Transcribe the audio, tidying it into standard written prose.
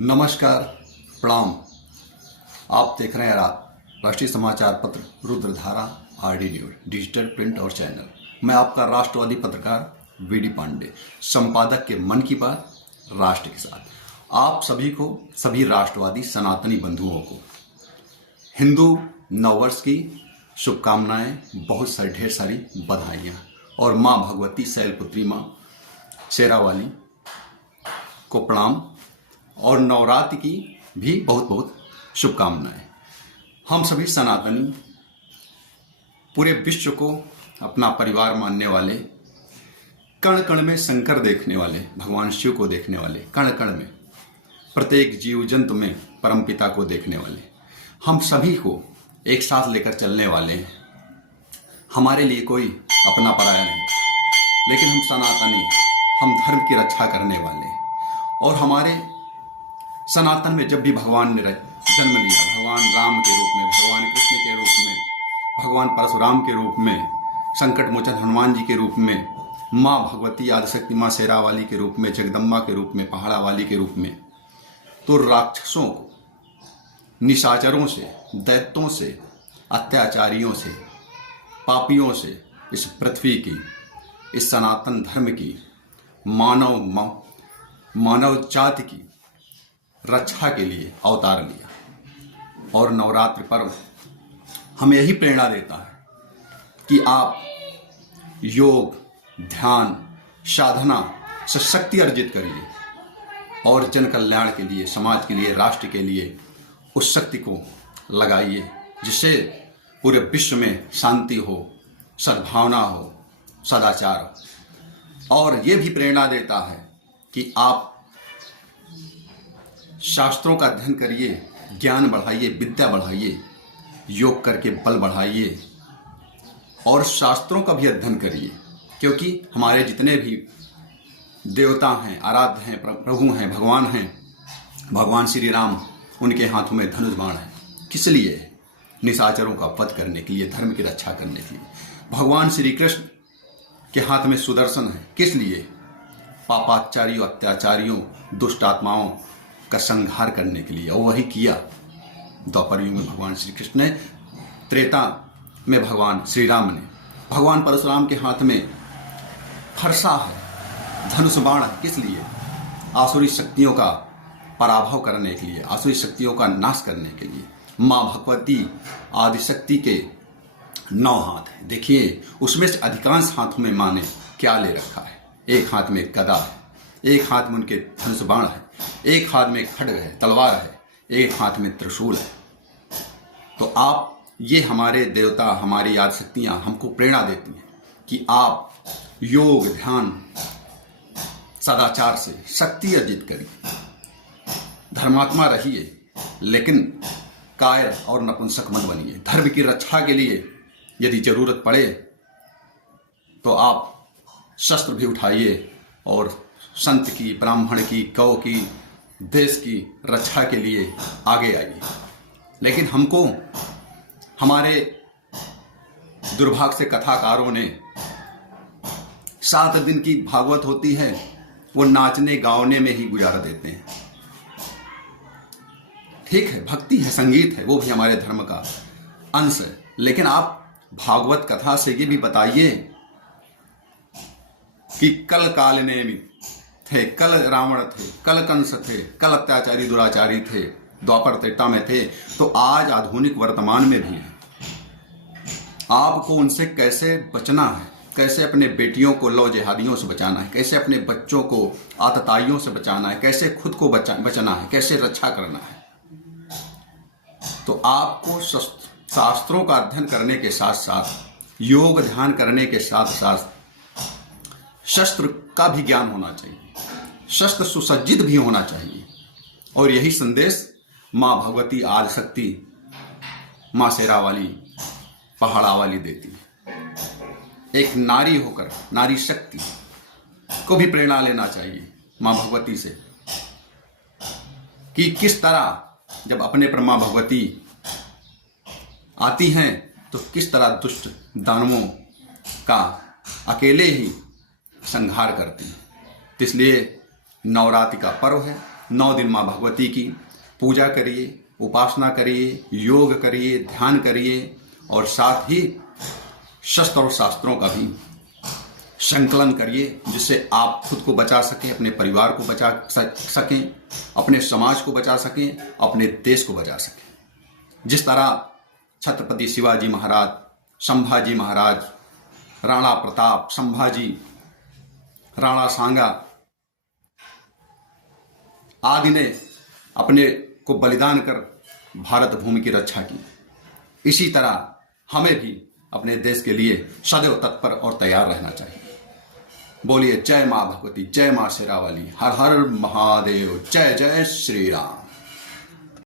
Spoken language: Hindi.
नमस्कार, प्रणाम। आप देख रहे हैं राष्ट्रीय समाचार पत्र रुद्रधारा आरडी न्यूज, डिजिटल, प्रिंट और चैनल। मैं आपका राष्ट्रवादी पत्रकार वीडी पांडे, संपादक के मन की बात राष्ट्र के साथ। आप सभी को, सभी राष्ट्रवादी सनातनी बंधुओं को हिंदू नववर्ष की शुभकामनाएं, बहुत सारी ढेर सारी बधाइयाँ और माँ भगवती शैलपुत्री माँ शेरावाली को प्रणाम और नवरात्रि की भी बहुत बहुत शुभकामनाएं। हम सभी सनातनी पूरे विश्व को अपना परिवार मानने वाले, कण कण में शंकर देखने वाले, भगवान शिव को देखने वाले, कण कण में प्रत्येक जीव जंतु में परमपिता को देखने वाले, हम सभी को एक साथ लेकर चलने वाले हैं। हमारे लिए कोई अपना पराया नहीं, लेकिन हम सनातनी, हम धर्म की रक्षा करने वाले हैं। और हमारे सनातन में जब भी भगवान ने जन्म लिया, भगवान राम के रूप में, भगवान कृष्ण के रूप में, भगवान परशुराम के रूप में, संकट मोचन हनुमान जी के रूप में, माँ भगवती आदिशक्ति माँ शेरावाली के रूप में, जगदम्बा के रूप में, पहाड़ा वाली के रूप में, तो राक्षसों को, निशाचरों से, दैत्यों से, अत्याचारियों से, पापियों से इस पृथ्वी की, इस सनातन धर्म की, मानव जाति की रक्षा के लिए अवतार लिया। और नवरात्रि पर्व हमें यही प्रेरणा देता है कि आप योग, ध्यान, साधना से शक्ति अर्जित करिए और जन कल्याण के लिए, समाज के लिए, राष्ट्र के लिए उस शक्ति को लगाइए, जिससे पूरे विश्व में शांति हो, सद्भावना हो, सदाचार हो। और ये भी प्रेरणा देता है कि आप शास्त्रों का अध्ययन करिए, ज्ञान बढ़ाइए, विद्या बढ़ाइए, योग करके बल बढ़ाइए और शास्त्रों का भी अध्ययन करिए, क्योंकि हमारे जितने भी देवता हैं, आराध्य हैं, प्रभु हैं, भगवान हैं, भगवान श्री राम, उनके हाथों में धनुष बाण है। किस लिए? निशाचरों का वध करने के लिए, धर्म की रक्षा करने के लिए। भगवान श्री कृष्ण के हाथ में सुदर्शन है। किस लिए? पापाचारियों, अत्याचारियों, दुष्ट आत्माओं का संहार करने के लिए। और वही किया द्वापर युग में भगवान श्री कृष्ण ने, त्रेता में भगवान श्री राम ने। भगवान परशुराम के हाथ में फरसा है, धनुष बाण है। किस लिए? आसुरी शक्तियों का पराभव करने के लिए, आसुरी शक्तियों का नाश करने के लिए। माँ भगवती आदिशक्ति के 9 हाथ हैं। देखिए, उसमें से अधिकांश हाथों में माँ ने क्या ले रखा है? एक हाथ में गदा है, एक हाथ में उनके धनुष बाण है, एक हाथ में खड्ग है, तलवार है, एक हाथ में त्रिशूल है। तो आप, ये हमारे देवता, हमारी आदिशक्तियाँ हमको प्रेरणा देती हैं कि आप योग, ध्यान, सदाचार से शक्ति अर्जित करिए, धर्मात्मा रहिए, लेकिन कायर और नपुंसक मत बनिए। धर्म की रक्षा के लिए यदि जरूरत पड़े तो आप शस्त्र भी उठाइए और संत की, ब्राह्मण की, गौ की, देश की रक्षा के लिए आगे आइए। लेकिन हमको, हमारे दुर्भाग्य से कथाकारों ने 7 दिन की भागवत होती है, वो नाचने गावने में ही गुजारा देते हैं। ठीक है, भक्ति है, संगीत है, वो भी हमारे धर्म का अंश है, लेकिन आप भागवत कथा से ये भी बताइए कि कल कालने में थे, कल रावण थे, कल कंस थे, कल अत्याचारी दुराचारी थे, द्वापर त्रेता में थे, तो आज आधुनिक वर्तमान में भी है। आपको उनसे कैसे बचना है, कैसे अपने बेटियों को लौ जिहादियों से बचाना है, कैसे अपने बच्चों को आतताइयों से बचाना है, कैसे खुद को बचना है, कैसे रक्षा करना है। तो आपको शास्त्रों का अध्ययन करने के साथ साथ, योग ध्यान करने के साथ साथ शस्त्र का भी ज्ञान होना चाहिए, शस्त्र सुसज्जित भी होना चाहिए। और यही संदेश माँ भगवती आदिशक्ति माँ शेरावाली, पहाड़ा वाली देती है। एक नारी होकर, नारी शक्ति को भी प्रेरणा लेना चाहिए माँ भगवती से कि किस तरह जब अपने पर माँ भगवती आती हैं तो किस तरह दुष्ट दानवों का अकेले ही संहार करती हैं। इसलिए नवरात्रि का पर्व है, 9 दिन माँ भगवती की पूजा करिए, उपासना करिए, योग करिए, ध्यान करिए और साथ ही शस्त्र और शास्त्रों का भी संकलन करिए, जिससे आप खुद को बचा सकें, अपने परिवार को बचा सकें, अपने समाज को बचा सकें, अपने देश को बचा सकें। जिस तरह छत्रपति शिवाजी महाराज, संभाजी महाराज, राणा प्रताप, संभाजी, राणा सांगा आदि ने अपने को बलिदान कर भारत भूमि की रक्षा की, इसी तरह हमें भी अपने देश के लिए सदैव तत्पर और तैयार रहना चाहिए। बोलिए जय मां भगवती, जय मां शेरावाली, हर हर महादेव, जय जय श्री राम।